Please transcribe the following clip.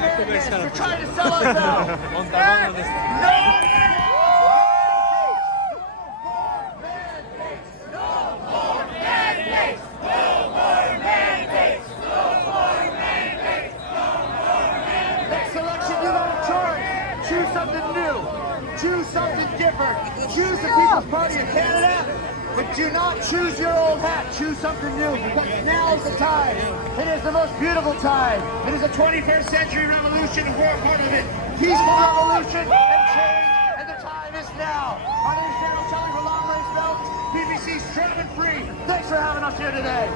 madness. You're trying to sell us out. Next election, you have a choice. Choose something new. Choose something different. Choose the People's Party of Canada, but do not choose your old hat. Choose something new, because now is the time. It is the most beautiful time. It is a 21st century revolution, and we're a part of it. Peaceful revolution and change, and the time is now. My name is Daniel Kelly for Long Range Belts, BBC Straight and Free. Thanks for having us here today.